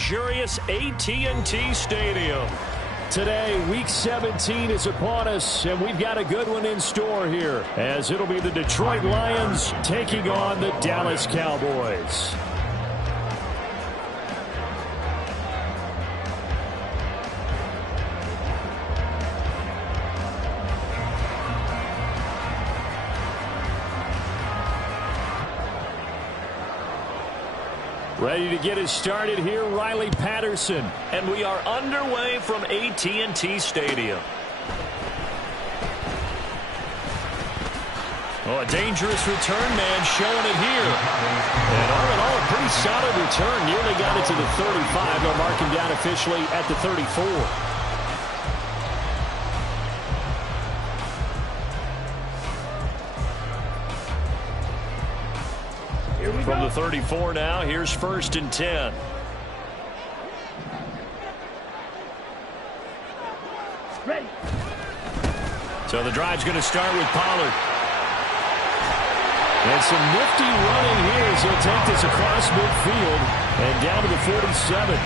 luxurious AT&T Stadium. Today, Week 17 is upon us, and we've got a good one in store here, as it'll be the Detroit Lions taking on the Dallas Cowboys. Ready to get us started here, Riley Patterson. And we are underway from AT&T Stadium. Oh, a dangerous return man showing it here. And all in all, a pretty solid return. Nearly got it to the 35. They'll mark him down officially at the 34. From the 34 now, here's 1st and 10. Ready. So the drive's going to start with Pollard. And some nifty running here as he'll take this across midfield and down to the 47.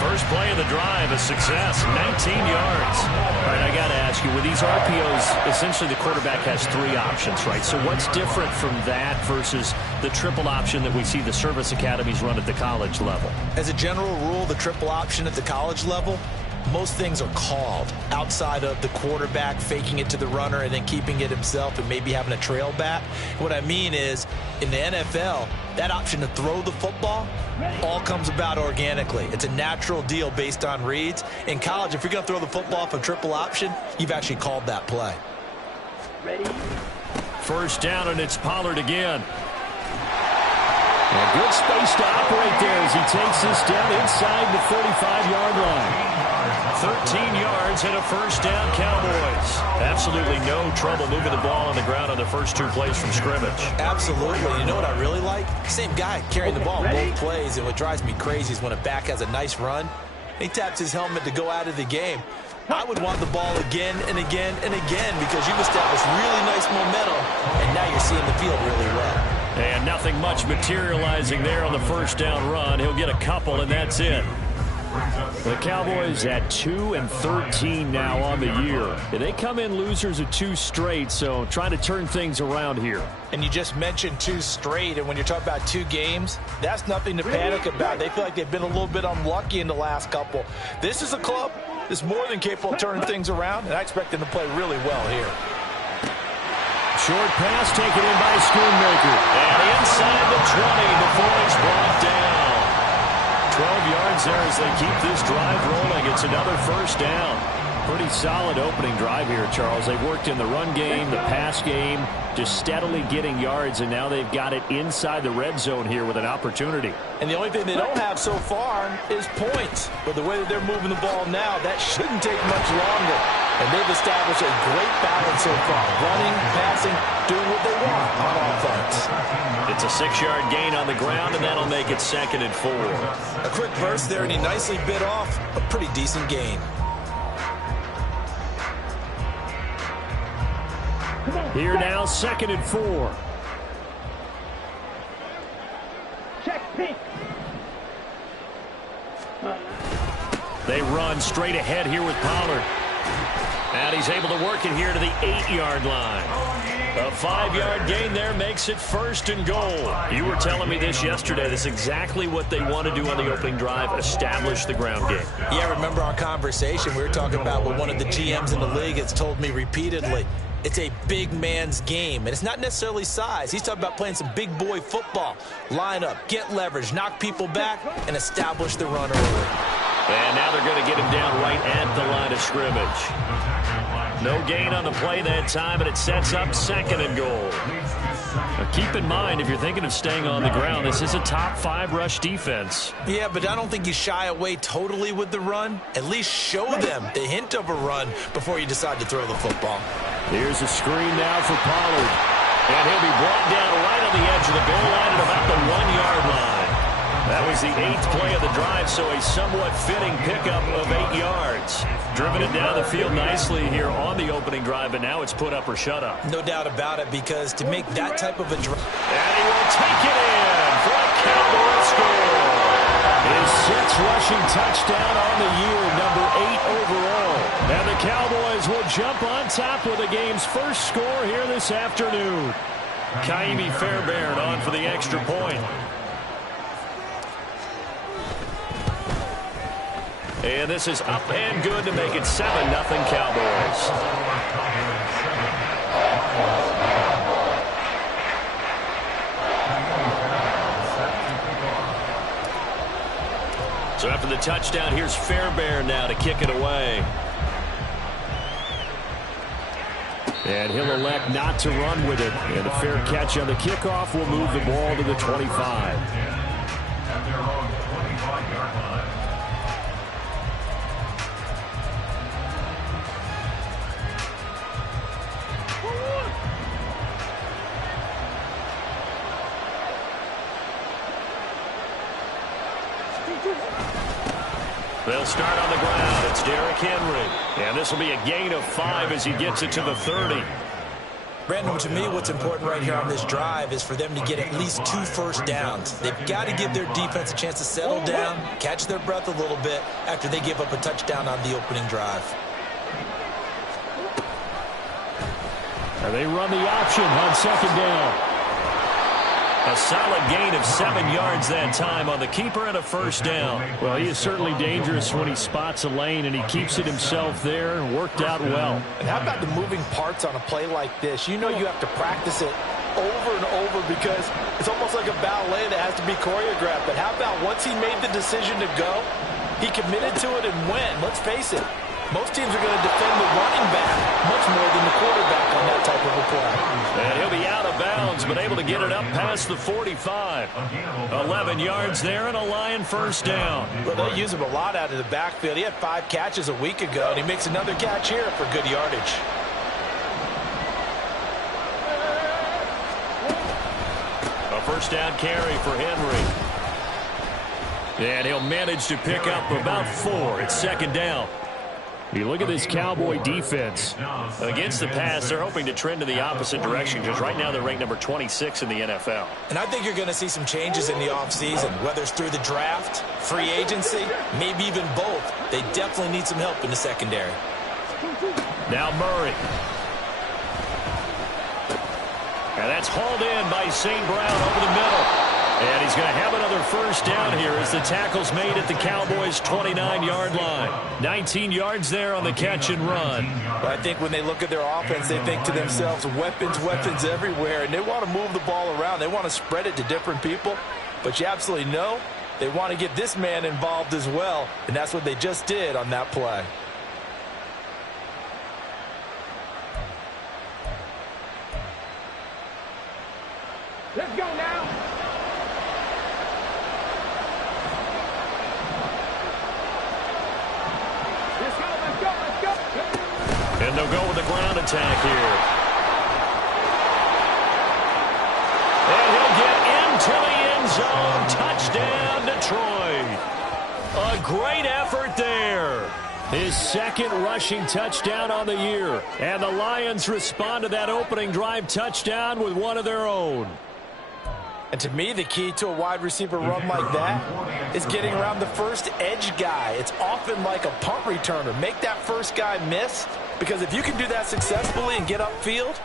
First play of the drive, a success, 19 yards. All right, I got to ask you, with these RPOs, essentially the quarterback has 3 options, right? So what's different from that versus the triple option that we see the service academies run at the college level? As a general rule, the triple option at the college level, most things are called outside of the quarterback faking it to the runner and then keeping it himself and maybe having a trail back. What I mean is, in the NFL, that option to throw the football all comes about organically. It's a natural deal based on reads. In college, if you're going to throw the football off a triple option, you've actually called that play. Ready. First down, and it's Pollard again. And good space to operate there as he takes this down inside the 35-yard line. 13 yards and a first down, Cowboys. Absolutely no trouble moving the ball on the ground on the first 2 plays from scrimmage. Absolutely. You know what I really like? Same guy carrying the ball both plays, and what drives me crazy is when a back has a nice run, he taps his helmet to go out of the game. I would want the ball again and again and again because you've established really nice momentum, and now you're seeing the field really well. And nothing much materializing there on the first down run. He'll get a couple, and that's it. The Cowboys at 2-13 now on the year. They come in losers of 2 straight, so trying to turn things around here. And you just mentioned 2 straight, and when you're talking about 2 games, that's nothing to panic about. They feel like they've been a little bit unlucky in the last couple. This is a club that's more than capable of turning things around, and I expect them to play really well here. Short pass taken in by Schoonmaker. And inside the 20 before it's brought down. 12 yards there as they keep this drive rolling. It's another first down. Pretty solid opening drive here, Charles. They've worked in the run game, the pass game, just steadily getting yards, and now they've got it inside the red zone here with an opportunity. And the only thing they don't have so far is points. But the way that they're moving the ball now, that shouldn't take much longer. And they've established a great balance so far. Running, passing, doing what they want on offense. It's a 6-yard gain on the ground, and that'll make it 2nd and 4. A quick burst there, and he nicely bit off a pretty decent gain. Here now, 2nd and 4. Check pink. They run straight ahead here with Pollard. And he's able to work it here to the 8-yard line. A 5-yard gain there makes it 1st and goal. You were telling me this yesterday. This is exactly what they want to do on the opening drive, establish the ground game. Yeah, remember our conversation. We were talking about what one of the GMs in the league has told me repeatedly. It's a big man's game, and it's not necessarily size. He's talking about playing some big boy football. Line up, get leverage, knock people back, and establish the run early. And now they're going to get him down right at the line of scrimmage. No gain on the play that time, and it sets up 2nd and goal. Now keep in mind, if you're thinking of staying on the ground, this is a top 5 rush defense. Yeah, but I don't think you shy away totally with the run. At least show them the hint of a run before you decide to throw the football. Here's a screen now for Pollard. And he'll be brought down right on the edge of the goal line at about the 1-yard line. That was the 8th play of the drive, so a somewhat fitting pickup of 8 yards. Driven it down the field nicely here on the opening drive, but now it's put up or shut up. No doubt about it, because to make that type of a drive. And he will take it in for a Cowboy score. His sixth rushing touchdown on the year, number 8 overall. And the Cowboys will jump on top with the game's first score here this afternoon. Kaimi Fairbairn on for the extra point. And this is up and good to make it 7-0 Cowboys. So after the touchdown, here's Fairbairn now to kick it away. And he'll elect not to run with it. And a fair catch on the kickoff will move the ball to the 25. They'll start on the ground. It's Derrick Henry. And this will be a gain of 5 as he gets it to the 30. Brandon, to me, what's important right here on this drive is for them to get at least 2 first downs. They've got to give their defense a chance to settle down, catch their breath a little bit after they give up a touchdown on the opening drive. And they run the option on second down. A solid gain of 7 yards that time on the keeper and a first down. Well, he is certainly dangerous when he spots a lane, and he keeps it himself there and worked out well. And how about the moving parts on a play like this? You know you have to practice it over and over because it's almost like a ballet that has to be choreographed. But how about once he made the decision to go, he committed to it and went. Let's face it, most teams are going to defend the running back much more than the quarterback on that type of a play. And he'll be out of bounds, but able to get it up past the 45. 11 yards there and a Lion first down. Well, they use him a lot out of the backfield. He had 5 catches a week ago, and he makes another catch here for good yardage. A first down carry for Henry. And he'll manage to pick up about 4. It's second down. You look at this Cowboy defense. Against the pass, they're hoping to trend in the opposite direction because right now they're ranked number 26 in the NFL. And I think you're going to see some changes in the offseason, whether it's through the draft, free agency, maybe even both. They definitely need some help in the secondary. Now Murray. And that's hauled in by St. Brown over the middle. And he's going to have another first down here as the tackle's made at the Cowboys' 29-yard line. 19 yards there on the catch and run. But I think when they look at their offense, they think to themselves, weapons, weapons everywhere. And they want to move the ball around. They want to spread it to different people. But you absolutely know they want to get this man involved as well. And that's what they just did on that play. Let's go now. And they'll go with the ground attack here. And he'll get into the end zone. Touchdown, Detroit. A great effort there. His second rushing touchdown on the year. And the Lions respond to that opening drive touchdown with one of their own. And to me, the key to a wide receiver run like that is getting around the first edge guy. It's often like a punt returner. Make that first guy miss, because if you can do that successfully and get upfield,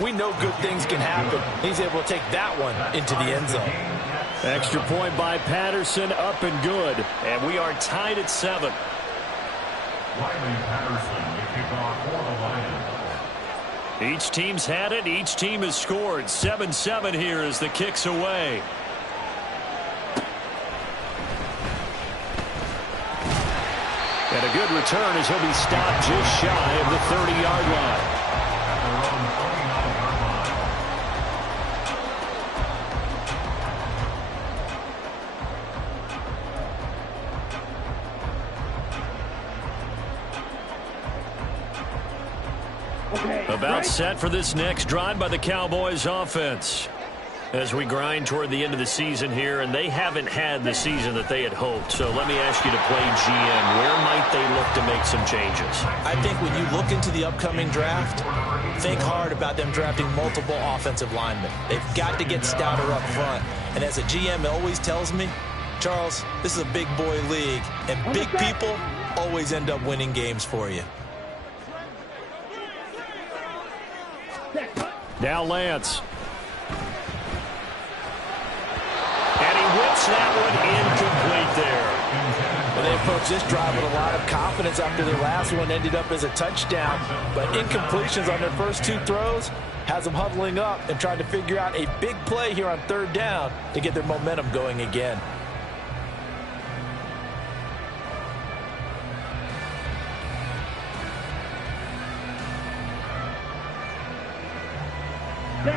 we know good things can happen. He's able to take that one into the end zone. Extra point by Patterson, up and good. And we are tied at 7. Each team's had it. Each team has scored. 7-7 here as the kick's away. And a good return as he'll be stopped just shy of the 30-yard line. About set for this next drive by the Cowboys offense. As we grind toward the end of the season here, and they haven't had the season that they had hoped. So let me ask you to play GM. Where might they look to make some changes? I think when you look into the upcoming draft, think hard about them drafting multiple offensive linemen. They've got to get stouter up front. And as a GM always tells me, Charles, this is a big boy league, and big people always end up winning games for you. Now Lance. And he whips that one incomplete there. Well, they approached this drive with a lot of confidence after their last one ended up as a touchdown. But incompletions on their first two throws has them huddling up and trying to figure out a big play here on third down to get their momentum going again.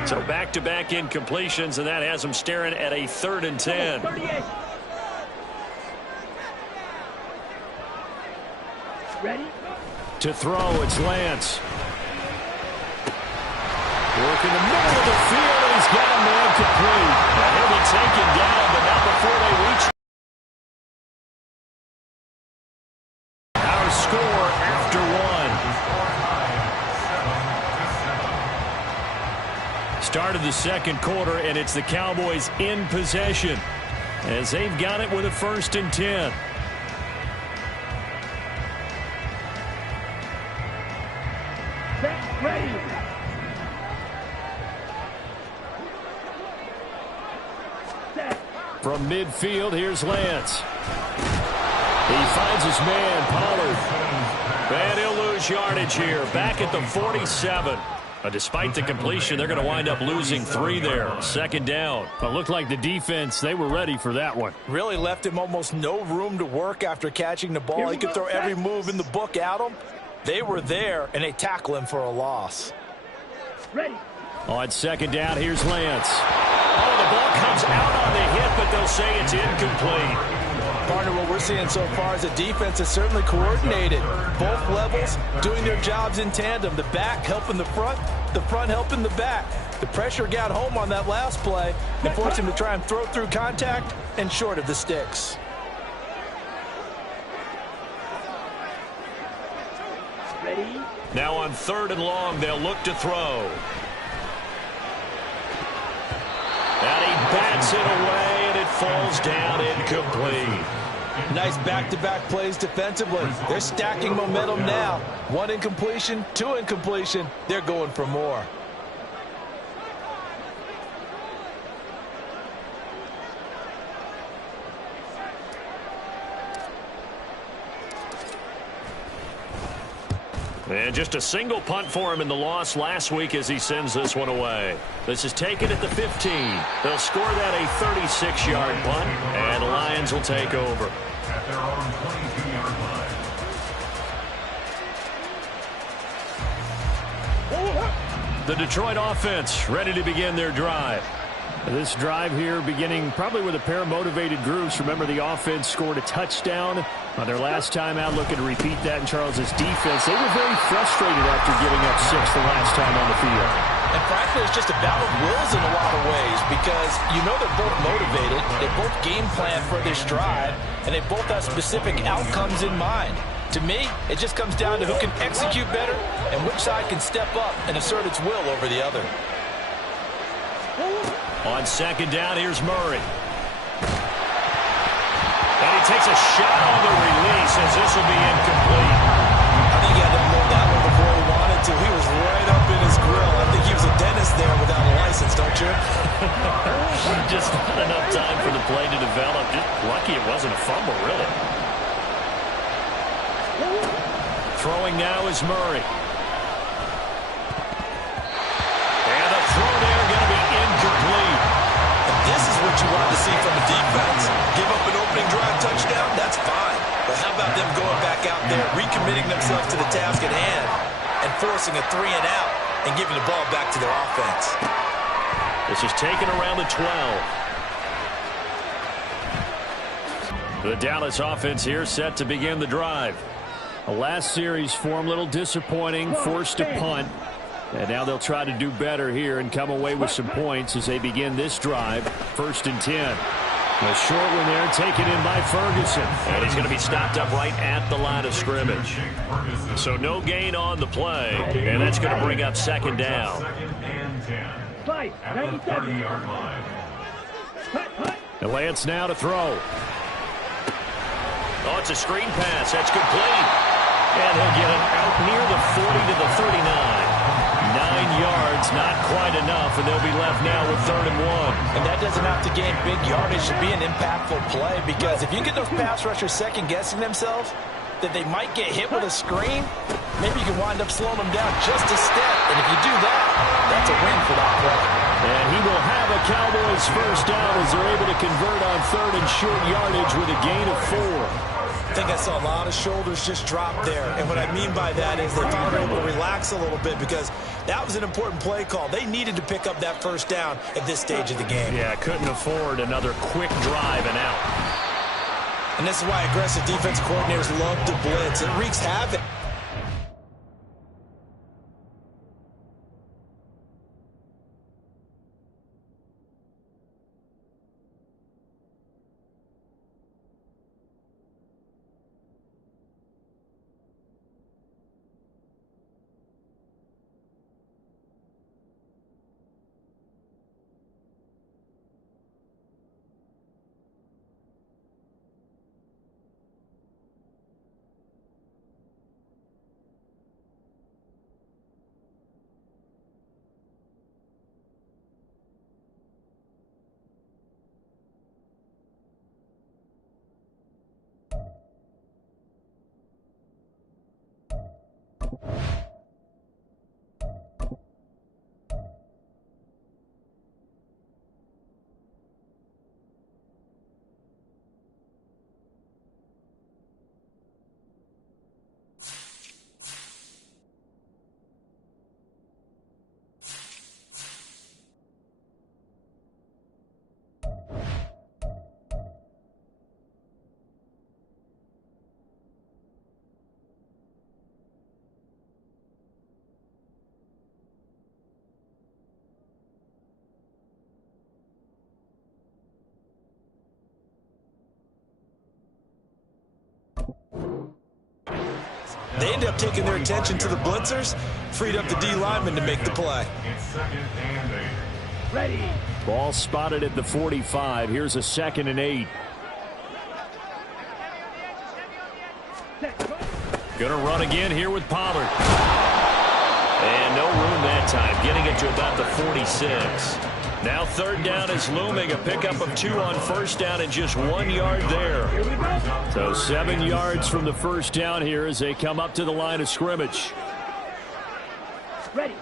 So back-to-back incompletions, and that has them staring at a 3rd and 10. Ready? To throw, it's Lance. Work in the middle of the field, and he's got a man complete. Now he'll be taken down, but not before they reach. Our score after one. Start of the second quarter, and it's the Cowboys in possession as they've got it with a 1st and 10. Set, ready. Set. From midfield, here's Lance. He finds his man, Pollard. And he'll lose yardage here. Back at the 47. Despite the completion, they're going to wind up losing 3 there. 2nd down. It looked like the defense, they were ready for that one. Really left him almost no room to work after catching the ball. He could throw every move in the book at him. They were there, and they tackle him for a loss. Ready. On 2nd down, here's Lance. Oh, the ball comes out on the hit, but they'll say it's incomplete. Partner, what we're seeing so far is a defense that's certainly coordinated. Both levels doing their jobs in tandem. The back helping the front helping the back. The pressure got home on that last play and forced him to try and throw through contact and short of the sticks. Ready. Now on 3rd and long, they'll look to throw. And he bats it away, and it falls down incomplete. Nice back-to-back plays defensively. They're stacking momentum now. 1 incompletion, 2 incompletion. They're going for more. And just a single punt for him in the loss last week as he sends this one away. This is taken at the 15. They'll score that a 36-yard punt, and the Lions will take over. At their own 22-yard line. The Detroit offense ready to begin their drive. This drive here beginning probably with a pair of motivated groups. Remember, the offense scored a touchdown on their last time out. Looking to repeat that in Charles's defense. They were very frustrated after giving up 6 the last time on the field. And frankly, it's just a battle of wills in a lot of ways because you know they're both motivated. They both game plan for this drive, and they both have specific outcomes in mind. To me, it just comes down to who can execute better and which side can step up and assert its will over the other. On 2nd down, here's Murray. And he takes a shot on the release as this will be incomplete. I think he had to unload that one before he wanted to. He was right up in his grill. I think he was a dentist there without a license, don't you? Just not enough time for the play to develop. Just lucky it wasn't a fumble, really. Throwing now is Murray. And the throw there going to be incomplete. And this is what you want to see from the defense. Give up an opening drive touchdown, that's fine. But how about them going back out there, recommitting themselves to the task at hand, and forcing a 3 and out, and giving the ball back to their offense. This is taken around the 12. The Dallas offense here set to begin the drive. The last series form a little disappointing, forced a punt. And now they'll try to do better here and come away with some points as they begin this drive. 1st and 10. A short one there taken in by Ferguson. And he's going to be stopped up right at the line of scrimmage. So no gain on the play. And that's going to bring up 2nd down. 2nd and 10. Fight. At the 30-yard line. Cut, cut. And Lance now to throw. Oh, it's a screen pass. That's complete. And he'll get it out near the 40 to the 39. 9 yards, not quite enough, and they'll be left now with 3rd and 1. And that doesn't have to gain big yardage to be an impactful play, because if you get those pass rushers second-guessing themselves that they might get hit with a screen, maybe you can wind up slowing them down just a step. And if you do that, that's a win for that play. And he will have a Cowboys first down as they're able to convert on 3rd and short yardage with a gain of 4. I think I saw a lot of shoulders just drop there. And what I mean by that is they finally were able to relax a little bit, because that was an important play call. They needed to pick up that first down at this stage of the game. Yeah, couldn't afford another quick drive and out. And this is why aggressive defense coordinators love to blitz. It wreaks havoc. They ended up taking their attention to the blitzers, freed up the D lineman to make the play. It's 2nd and 8. Ready. Ball spotted at the 45. Here's a 2nd and 8. Gonna run again here with Pollard. And no room that time, getting it to about the 46. Now 3rd down is looming, a pickup of 2 on 1st down and just 1 yard there. So 7 yards from the first down here as they come up to the line of scrimmage. Ready.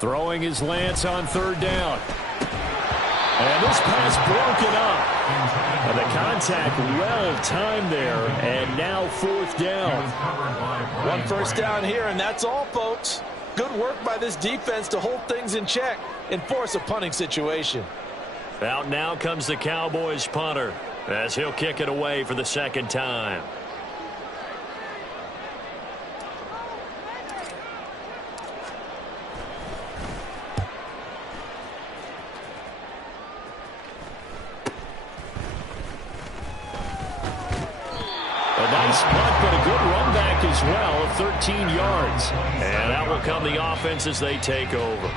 Throwing his Lance on 3rd down. And this pass broken up. And the contact well timed there. And now 4th down. 1 first down here, and that's all, folks. Good work by this defense to hold things in check and force a punting situation. Out now comes the Cowboys punter as he'll kick it away for the 2nd time. A nice punt, but a good run back as well of 13 yards. And out will come the offense as they take over.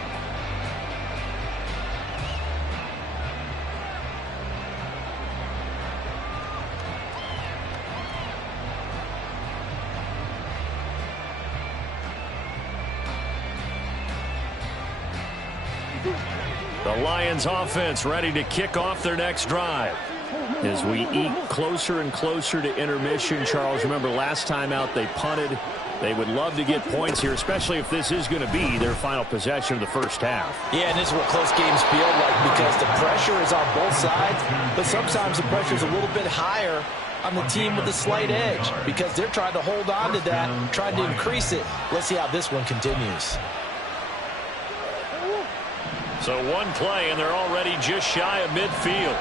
The Lions offense ready to kick off their next drive. As we eke closer and closer to intermission, Charles, remember last time out they punted. They would love to get points here, especially if this is going to be their final possession of the first half. Yeah, and this is what close games feel like, because the pressure is on both sides, but sometimes the pressure is a little bit higher on the team with the slight edge, because they're trying to hold on to that, trying to increase it. Let's see how this one continues. So 1 play, and they're already just shy of midfield.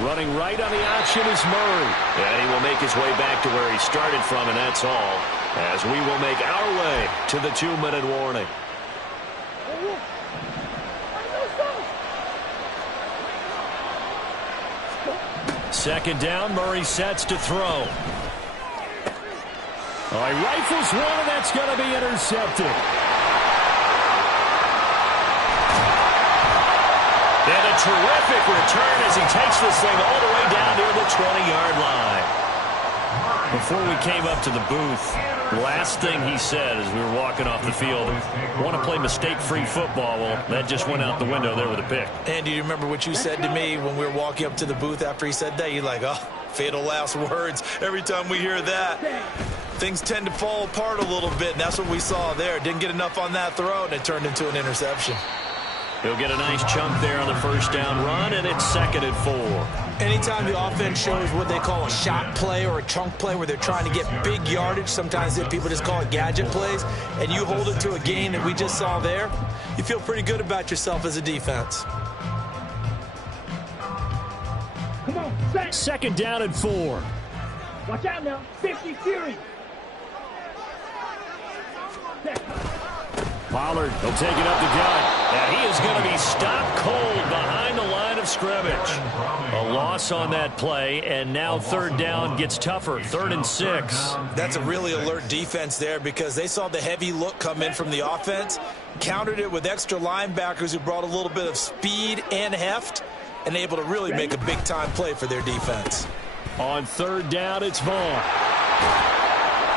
Running right on the option is Murray. And he will make his way back to where he started from, and that's all, as we will make our way to the 2-minute warning. Second down, Murray sets to throw. Oh, he rifles one, and that's going to be intercepted. And a terrific return as he takes this thing all the way down near the 20-yard line. Before we came up to the booth, last thing he said as we were walking off the field, want to play mistake-free football. Well, that just went out the window there with a pick. Andy, you remember what you said to me when we were walking up to the booth after he said that? You're like, oh, fatal last words. Every time we hear that, things tend to fall apart a little bit, and that's what we saw there. Didn't get enough on that throw, and it turned into an interception. He'll get a nice chunk there on the first down run, and it's 2nd and 4. Anytime the offense shows what they call a shot play or a chunk play where they're trying to get big yardage, sometimes people just call it gadget plays, and you hold it to a gain that we just saw there, you feel pretty good about yourself as a defense. Come on, set. 2nd down and 4. Watch out now. 50 Fury. Set. Pollard, he'll take it up the gut. And he is going to be stopped cold behind the line of scrimmage. A loss on that play, and now 3rd down gets tougher. 3rd and 6. That's a really alert defense there because they saw the heavy look come in from the offense, countered it with extra linebackers who brought a little bit of speed and heft, and able to really make a big-time play for their defense. On 3rd down, it's Vaughn.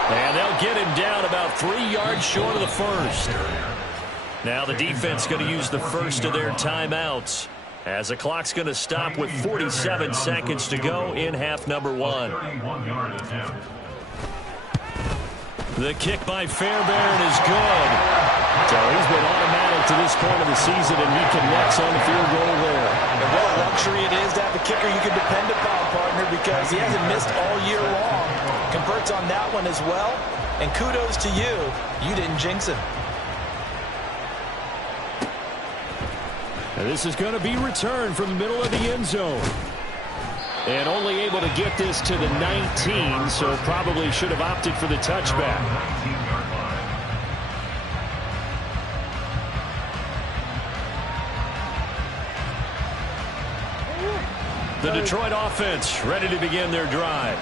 And they'll get him down about 3 yards short of the first. Now the defense going to use the first of their timeouts as the clock's going to stop with 47 seconds to go in half number 1. The kick by Fairbairn is good. So he's been automatic to this point of the season, and he connects on the field goal there. And what a luxury it is to have a kicker you can depend upon, partner, because he hasn't missed all year long. Converts on that one as well, and kudos to you. You didn't jinx him. And this is going to be returned from the middle of the end zone. And only able to get this to the 19, so probably should have opted for the touchback. The Detroit offense ready to begin their drive.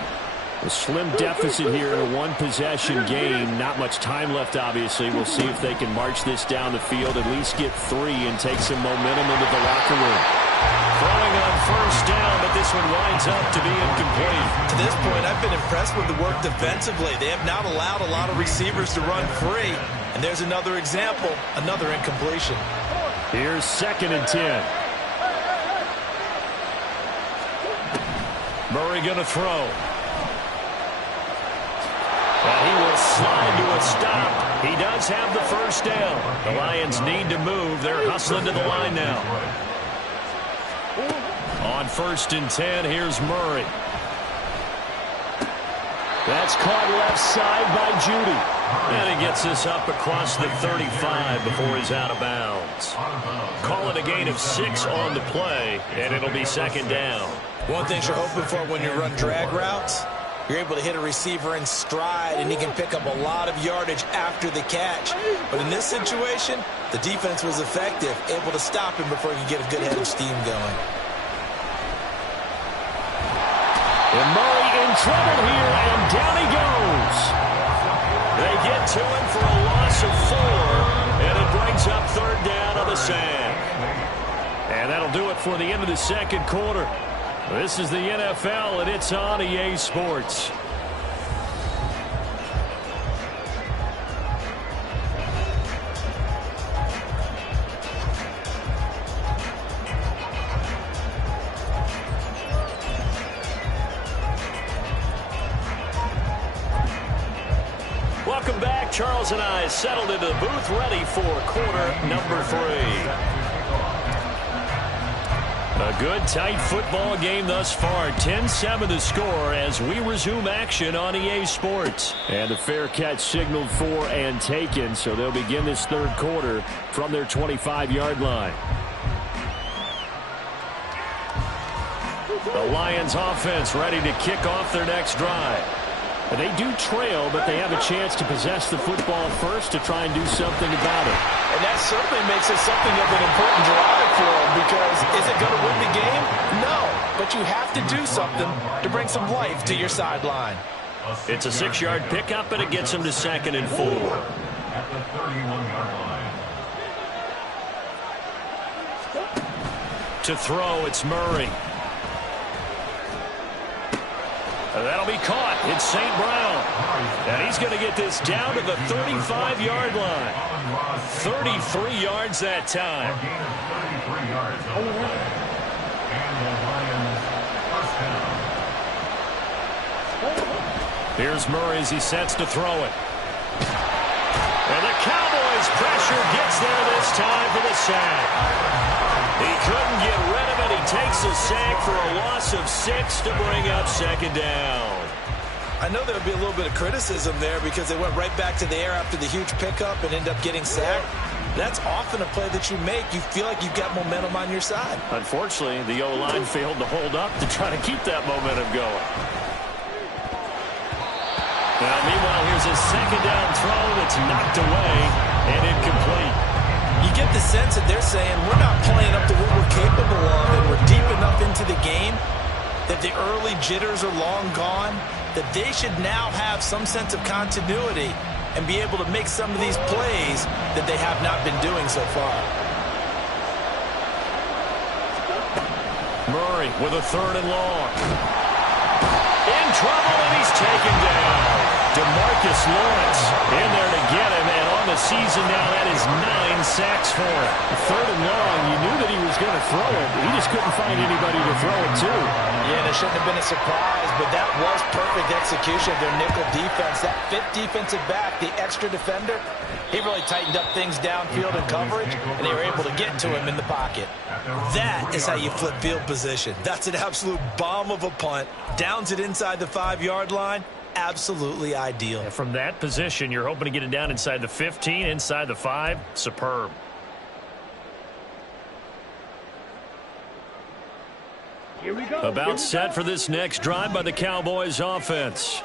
A slim deficit here in a one-possession game. Not much time left, obviously. We'll see if they can march this down the field, at least get 3 and take some momentum into the locker room. Throwing on first down, but this one winds up to be incomplete. To this point, I've been impressed with the work defensively. They have not allowed a lot of receivers to run free. And there's another example, another incompletion. Here's 2nd and 10. Murray going to throw. And he will slide to a stop. He does have the first down. The Lions need to move. They're hustling to the line now. On 1st and 10, here's Murray. That's caught left side by Judy. And he gets this up across the 35 before he's out of bounds. Call it a gain of 6 on the play, and it'll be 2nd down. One thing you're hoping for when you run drag routes, you're able to hit a receiver in stride, and he can pick up a lot of yardage after the catch. But in this situation, the defense was effective, able to stop him before he could get a good head of steam going. And Murray in trouble here, and down he goes. They get to him for a loss of 4, and it brings up 3rd down on the sack. And that'll do it for the end of the 2nd quarter. This is the NFL, and it's on EA Sports. Welcome back. Charles and I settled into the booth, ready for quarter number 3. A good, tight football game thus far. 10-7 the score as we resume action on EA Sports. And the fair catch signaled for and taken, so they'll begin this 3rd quarter from their 25-yard line. The Lions offense ready to kick off their next drive. They do trail, but they have a chance to possess the football first to try and do something about it. And that certainly makes it something of an important drive for them, because is it going to win the game? No, but you have to do something to bring some life to your sideline. It's a 6-yard pickup, and it gets them to 2nd and 4. At the 31-yard line. To throw, it's Murray. And that'll be caught. It's St. Brown. And he's going to get this down to the 35-yard line. 33 yards that time. Here's Murray as he sets to throw it. And the Cowboys' pressure gets there this time for the sack. He couldn't get rid of it. He takes a sack for a loss of 6 to bring up second down. I know there would be a little bit of criticism there because they went right back to the air after the huge pickup and end up getting sacked. That's often a play that you make. You feel like you've got momentum on your side. Unfortunately, the O-line failed to hold up to try to keep that momentum going. Now, meanwhile, here's a second down throw that's knocked away and incomplete. You get the sense that they're saying we're not playing up to what we're capable of, and we're deep enough into the game that the early jitters are long gone, that they should now have some sense of continuity and be able to make some of these plays that they have not been doing so far. Murray with a 3rd and long. In trouble, and he's taken down. DeMarcus Lawrence in there to get him, and on the season now, that is 9 sacks for him. 3rd and long, you knew that he was going to throw it. He just couldn't find anybody to throw it to. Yeah, there shouldn't have been a surprise, but that was perfect execution of their nickel defense. That 5th defensive back, the extra defender, he really tightened up things downfield in coverage, and they were able to get to him in the pocket. That is how you flip field position. That's an absolute bomb of a punt. Downs it inside the 5-yard line. Absolutely ideal. And from that position, you're hoping to get it down inside the 15, inside the 5. Superb. Here we go. About set for this next drive by the Cowboys offense.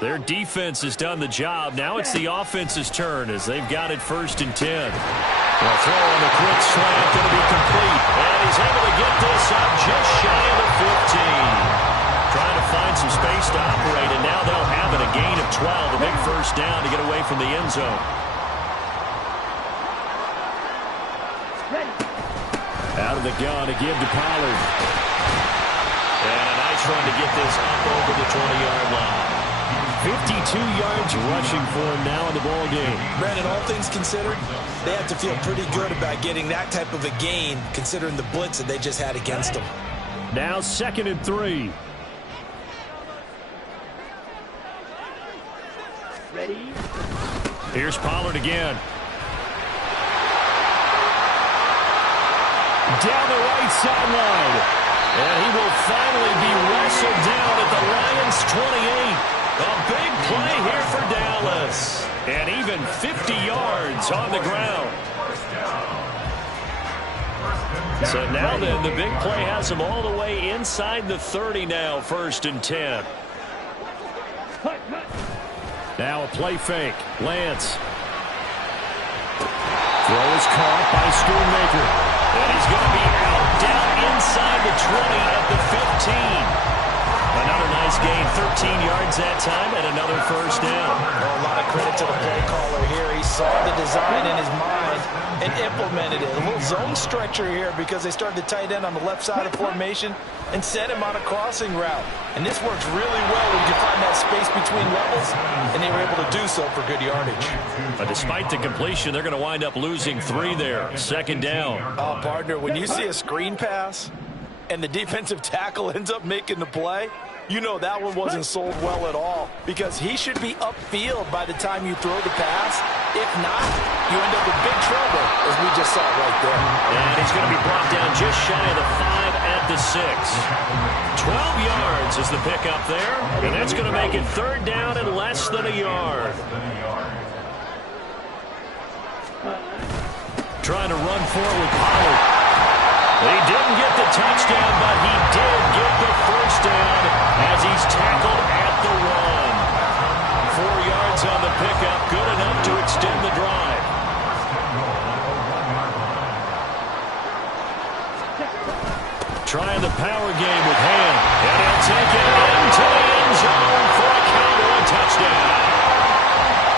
Their defense has done the job. Now it's the offense's turn as they've got it 1st and 10. They'll throw on the quick slant, going to be complete. And he's able to get this up just shy of the 15. Trying to find some space to operate, and now they'll have it. A gain of 12, a big 1st down to get away from the end zone. Out of the gun to give to Pollard. And a nice run to get this up over the 20-yard line. 52 yards rushing for him now in the ball game. Brandon, all things considered, they have to feel pretty good about getting that type of a gain considering the blitz that they just had against them. Now 2nd and 3. Ready? Here's Pollard again. Down the right sideline. And he will finally be wrestled down at the Lions' 28. A big play here for Dallas. And even 50 yards on the ground. So now then, the big play has him all the way inside the 30 now, 1st and 10. Now a play fake. Lance. Throw is caught by Schoonmaker. And he's going to be out down inside the 20 at the 15. Another nice gain, 13 yards that time, and another 1st down. Well, a lot of credit to the play caller here. He saw the design in his mind and implemented it. A little zone stretcher here because they started the tight end on the left side of formation and sent him on a crossing route. And this works really well when you can find that space between levels, and they were able to do so for good yardage. But despite the completion, they're going to wind up losing 3 there. 2nd down. Oh, partner, when you see a screen pass and the defensive tackle ends up making the play, you know that one wasn't sold well at all because he should be upfield by the time you throw the pass. If not, you end up in big trouble, as we just saw right there. And he's going to be brought down just shy of the 5 at the 6. 12 yards is the pickup there, and that's going to make it 3rd down and less than a yard. Trying to run forward with Pollard. He didn't get the touchdown, but he did get the 1st down as he's tackled at the 1. 4 yards on the pickup, good enough to extend the drive. Trying the power game with Ham, and he'll take it into the end zone for a Cowboy touchdown.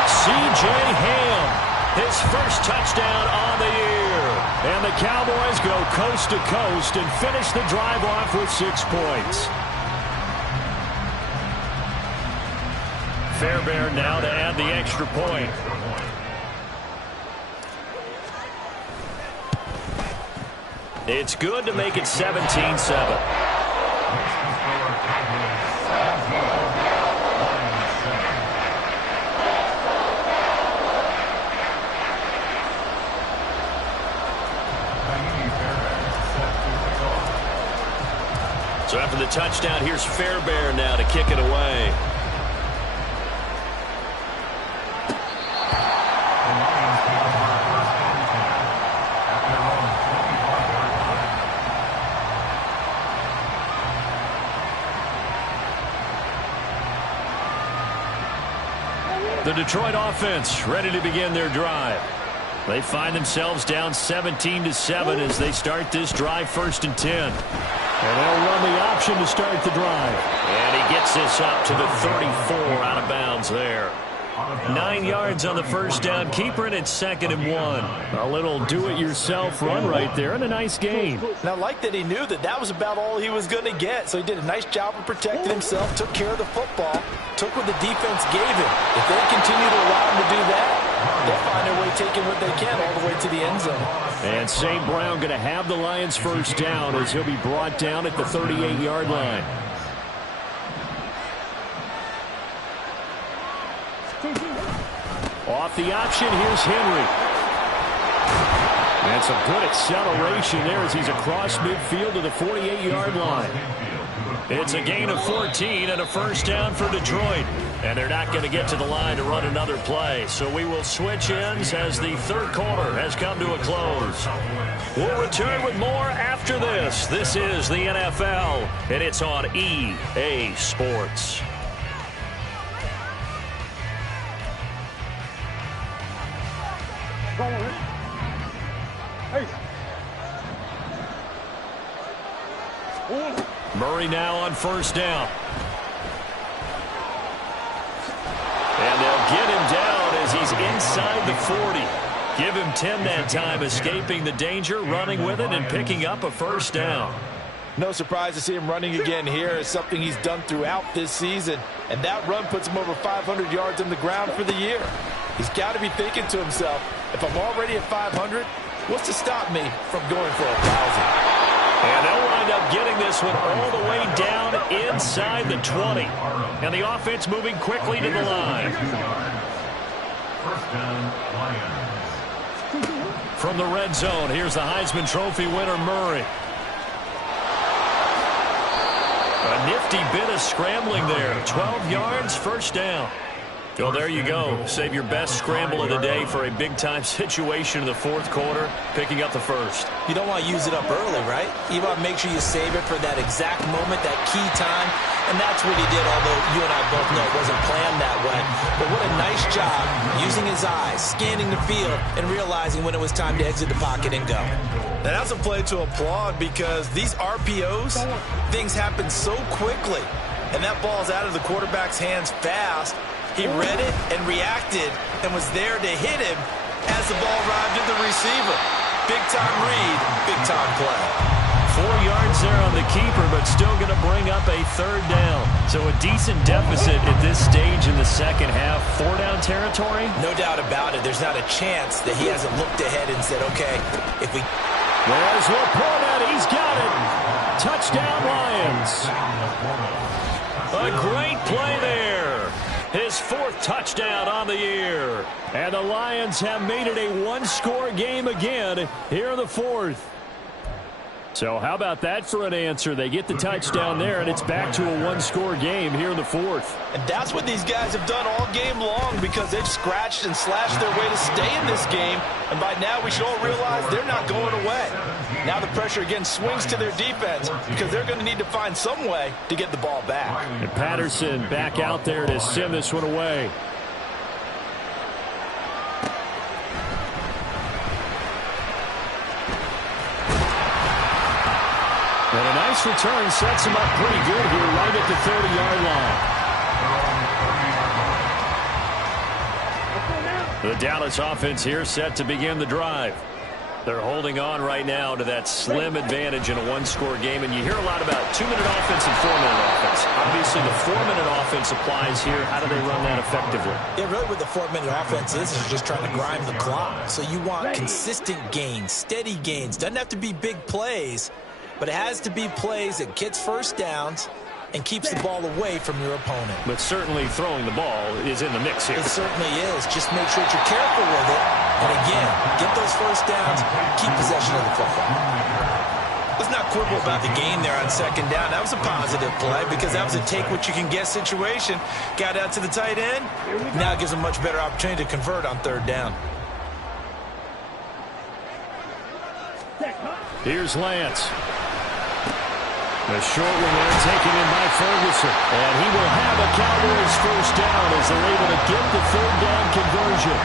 C.J. Ham, his 1st touchdown on the year. And the Cowboys go coast to coast and finish the drive off with 6 points. Fairbairn now to add the extra point. It's good to make it 17-7. So after the touchdown, here's Fairbairn now to kick it away. The Detroit offense ready to begin their drive. They find themselves down 17-7 as they start this drive 1st and 10. And they'll run the option to start the drive. And he gets this up to the 34 out of bounds there. 9 yards on the first down. Keeper, and it's 2nd and 1. A little do-it-yourself run right there and a nice gain. And I like that he knew that that was about all he was going to get. So he did a nice job of protecting himself, took care of the football, took what the defense gave him. If they continue to allow him to do that, they'll find their way taking what they can all the way to the end zone. And St. Brown going to have the Lions first down as he'll be brought down at the 38-yard line. Off the option, here's Henry. And some good acceleration there as he's across midfield to the 48-yard line. It's a gain of 14 and a first down for Detroit. And they're not going to get to the line to run another play. So we will switch ends as the third quarter has come to a close. We'll return with more after this. This is the NFL, and it's on EA Sports. Murray now on first down. And they'll get him down as he's inside the 40. Give him 10 that time, escaping the danger, running with it, and picking up a first down. No surprise to see him running again here. It's something he's done throughout this season. And that run puts him over 500 yards on the ground for the year. He's got to be thinking to himself, if I'm already at 500, what's to stop me from going for 1,000? And they'll wind up getting this one all the way down inside the 20. And the offense moving quickly to the line. First down, Lions. From the red zone, here's the Heisman Trophy winner, Murray. A nifty bit of scrambling there. 12 yards, first down. Well, there you go. Save your best scramble of the day for a big-time situation in the fourth quarter, picking up the first. You don't want to use it up early, right? You want to make sure you save it for that exact moment, that key time. And that's what he did, although you and I both know it wasn't planned that way. But what a nice job using his eyes, scanning the field, and realizing when it was time to exit the pocket and go. And that's a play to applaud because these RPOs, things happen so quickly. And that ball's out of the quarterback's hands fast. He read it and reacted and was there to hit him as the ball arrived at the receiver. Big-time read, big-time play. 4 yards there on the keeper, but still going to bring up a third down. So a decent deficit at this stage in the second half. 4-down territory? No doubt about it. There's not a chance that he hasn't looked ahead and said, okay, if we... There's Laporta. He's got it. Touchdown, Lions. A great play there. His fourth touchdown on the year. And the Lions have made it a one-score game again here in the fourth. So how about that for an answer? They get the touchdown there, and it's back to a one-score game here in the fourth. And that's what these guys have done all game long because they've scratched and slashed their way to stay in this game. And by now we should all realize they're not going away. Now the pressure again swings to their defense because they're going to need to find some way to get the ball back. And Patterson back out there to send this one away. And a nice return sets him up pretty good here right at the 30-yard line. The Dallas offense here set to begin the drive. They're holding on right now to that slim advantage in a one-score game, and you hear a lot about 2-minute offense and 4-minute offense. Obviously, the 4-minute offense applies here. How do they run that effectively? Yeah, really what the 4-minute offense is just trying to grind the clock. So you want consistent gains, steady gains. Doesn't have to be big plays, but it has to be plays that gets first downs and keeps the ball away from your opponent. But certainly throwing the ball is in the mix here. It certainly is. Just make sure that you're careful with it. And again, get those first downs, keep possession of the football. Let's not quibble about the gain there on second down. That was a positive play because that was a take-what-you-can-get situation. Got out to the tight end. Now it gives them a much better opportunity to convert on third down. Here's Lance. The short one there taken in by Ferguson. And he will have a Cowboys first down as they're able to get the third down conversion.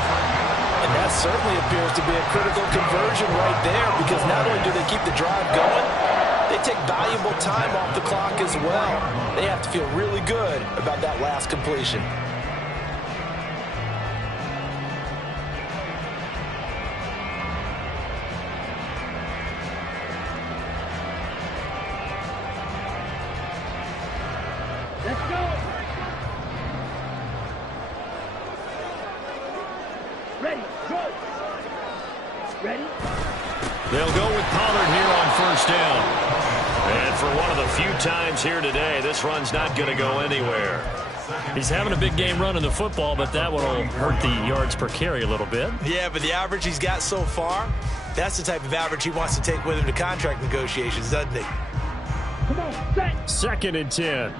And that certainly appears to be a critical conversion right there because not only do they keep the drive going, they take valuable time off the clock as well. They have to feel really good about that last completion. Let's go. Ready, go. Ready? They'll go with Pollard here on first down. And for one of the few times here today, this run's not going to go anywhere. He's having a big game running the football, but that will hurt the yards per carry a little bit. Yeah, but the average he's got so far, that's the type of average he wants to take with him to contract negotiations, doesn't he? Come on, set. Second and 10.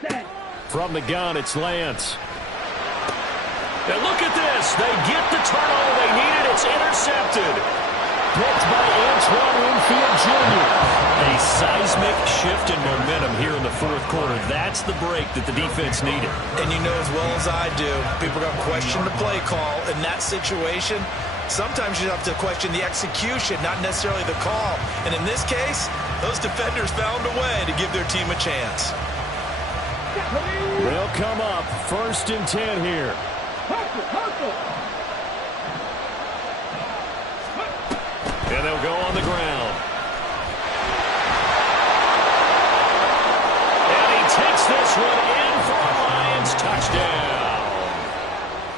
Set. From the gun, it's Lance. And look at this. They get the turnover they needed. It's intercepted. Picked by Antoine Winfield Jr. A seismic shift in momentum here in the fourth quarter. That's the break that the defense needed. And you know as well as I do, people are going to question the play call in that situation. Sometimes you have to question the execution, not necessarily the call. And in this case, those defenders found a way to give their team a chance. They'll come up first and 10 here. And they'll go on the ground. And he takes this one in for a Lions touchdown.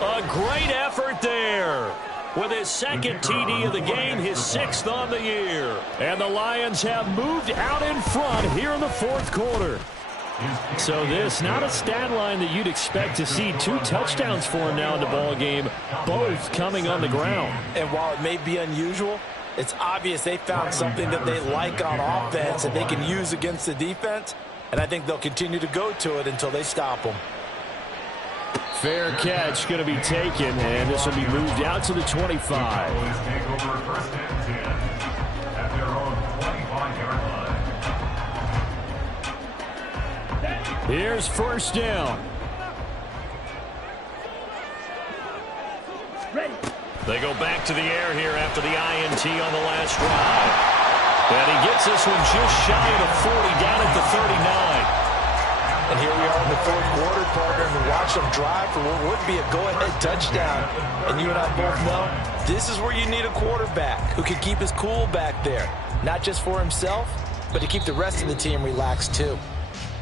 A great effort there. With his second TD of the game, his sixth on the year. And the Lions have moved out in front here in the fourth quarter. So this, not a stat line that you'd expect to see. 2 touchdowns for him now in the ball game, both coming on the ground. And while it may be unusual, it's obvious they found something that they like on offense and they can use against the defense. And I think they'll continue to go to it until they stop them. Fair catch going to be taken, and this will be moved out to the 25. Cowboys take over first and 10 at their own 25-yard line. Here's first down. Ready. They go back to the air here after the INT on the last drive. And he gets this one just shy of the 40, down at the 39. And here we are in the fourth quarter, partner, and watch them drive for what would be a go-ahead touchdown. And you and I both know this is where you need a quarterback who can keep his cool back there. Not just for himself, but to keep the rest of the team relaxed too.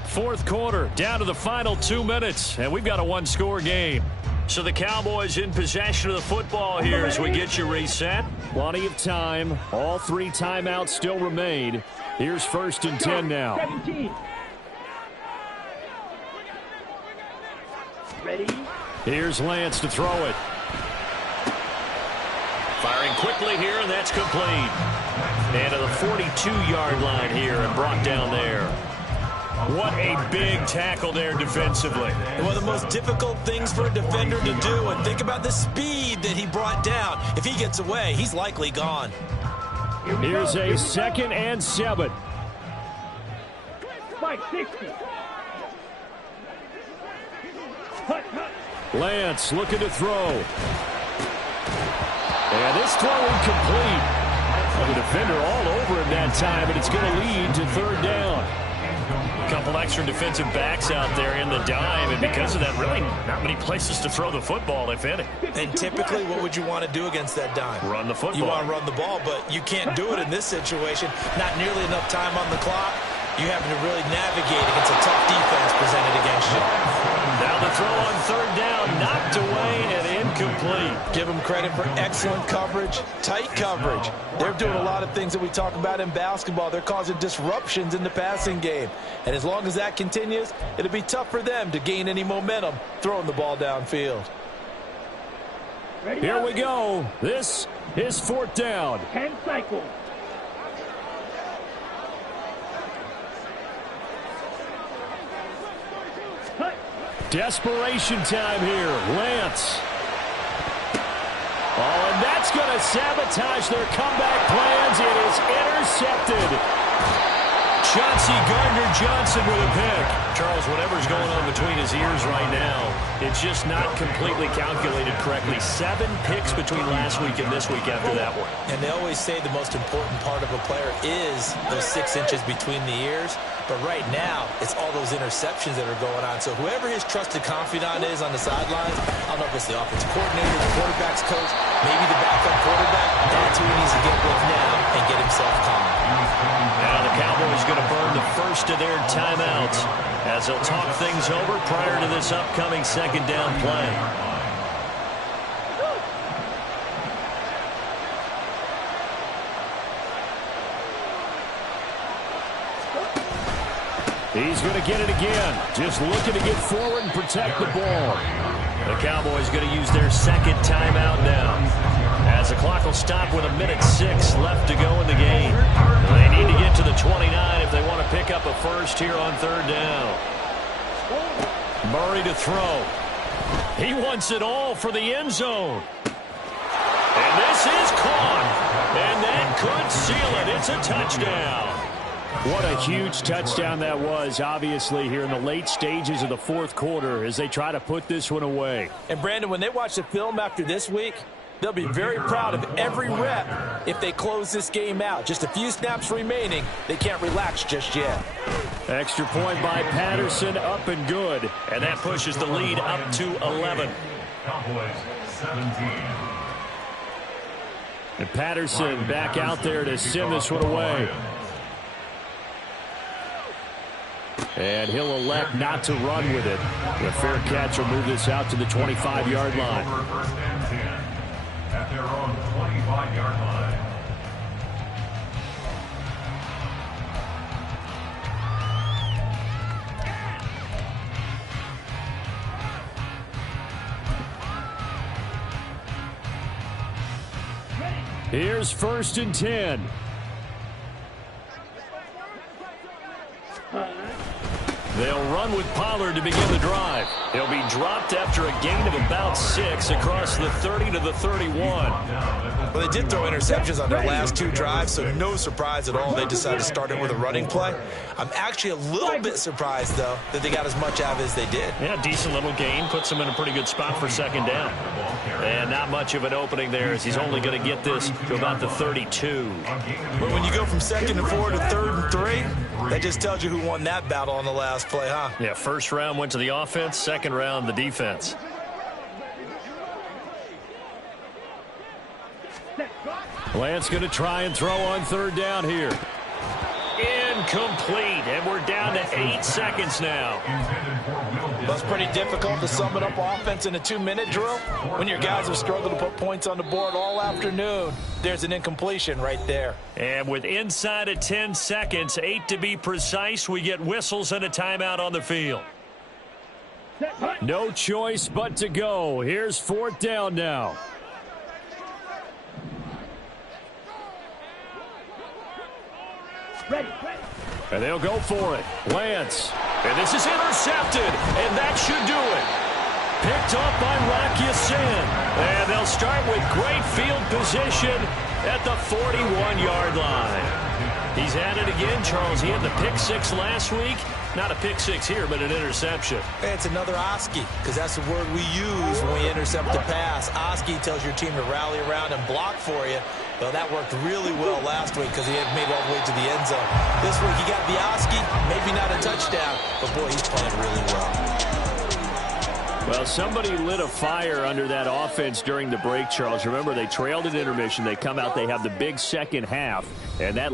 Fourth quarter, down to the final 2 minutes, and we've got a one-score game. So the Cowboys in possession of the football here as we get you reset. Plenty of time. All 3 timeouts still remain. Here's first and 10 now. 17. Ready. Here's Lance to throw it. Firing quickly here, and that's complete. And to the 42-yard line here and brought down there. What a big tackle there defensively. One of the most difficult things for a defender to do, and think about the speed that he brought down. If he gets away, he's likely gone. Here's a 2nd and 7. Spike 60. Cut. Lance looking to throw. And this throw incomplete. The defender all over him that time, and it's going to lead to third down. A couple extra defensive backs out there in the dime, and because of that, really not many places to throw the football, if any. And typically, what would you want to do against that dime? Run the football. You want to run the ball, but you can't do it in this situation. Not nearly enough time on the clock. You having to really navigate against a tough defense presented against you. Now the throw on third down, knocked away and incomplete. Give them credit for excellent coverage, tight coverage. They're doing a lot of things that we talk about in basketball. They're causing disruptions in the passing game. And as long as that continues, it'll be tough for them to gain any momentum throwing the ball downfield. Here we go. This is fourth down. 10 cycles. Desperation time here. Lance. Oh, and that's going to sabotage their comeback plans. It is intercepted. Chauncey Gardner-Johnson with a pick. Charles, whatever's going on between his ears right now, it's just not completely calculated correctly. 7 picks between last week and this week after that one. And they always say the most important part of a player is those 6 inches between the ears. But right now, it's all those interceptions that are going on. So whoever his trusted confidant is on the sidelines, I don't know if it's the offensive coordinator, the quarterback's coach, maybe the backup quarterback, that's who he needs to get with now and get himself calm. Now the Cowboys going to burn the first of their timeouts as they'll talk things over prior to this upcoming second down play. He's going to get it again. Just looking to get forward and protect the ball. The Cowboys going to use their second timeout now, as the clock will stop with 1:06 left to go in the game. They need to get to the 29 if they want to pick up a first here on third down. Murray to throw. He wants it all for the end zone. And this is caught. And that could seal it. It's a touchdown. What a huge touchdown that was, obviously, here in the late stages of the fourth quarter as they try to put this one away. And, Brandon, when they watch the film after this week, they'll be very proud of every rep if they close this game out. Just a few snaps remaining. They can't relax just yet. Extra point by Patterson, up and good. And that pushes the lead up to 11. Cowboys 17. And Patterson back out there to send this one away. And he'll elect not to run with it. The fair catch will move this out to the 25-yard line. First and 10 at their own 25-yard line. Here's first and 10. They'll run with Pollard to begin the drive. He'll be dropped after a gain of about 6 across the 30 to the 31. Well, they did throw interceptions on their last 2 drives, so no surprise at all they decided to start it with a running play. I'm actually a little bit surprised, though, that they got as much out of it as they did. Yeah, decent little gain. Puts him in a pretty good spot for second down. And not much of an opening there, as he's only going to get this to about the 32. But when you go from 2nd and 4 to 3rd and 3, that just tells you who won that battle on the last play, huh? Yeah, first round went to the offense, second round the defense. Lance going to try and throw on third down here. Incomplete, and we're down to 8 seconds now. That's pretty difficult to sum it up offense in a 2-minute drill. When your guys have struggled to put points on the board all afternoon, there's an incompletion right there. And with inside of 10 seconds, 8 to be precise, we get whistles and a timeout on the field. No choice but to go. Here's fourth down now. Ready. And they'll go for it. Lance. And this is intercepted, and that should do it. Picked up by Rocky Sin. And they'll start with great field position at the 41-yard line. He's at it again, Charles. He had the pick 6 last week. Not a pick 6 here, but an interception. Hey, it's another Oski, because that's the word we use when we intercept the pass. Oski tells your team to rally around and block for you. Well, that worked really well last week because he had made it all the way to the end zone. This week he got the Oski, maybe not a touchdown, but boy, he's playing really well. Well, somebody lit a fire under that offense during the break, Charles. Remember, they trailed at intermission. They come out, they have the big second half, and that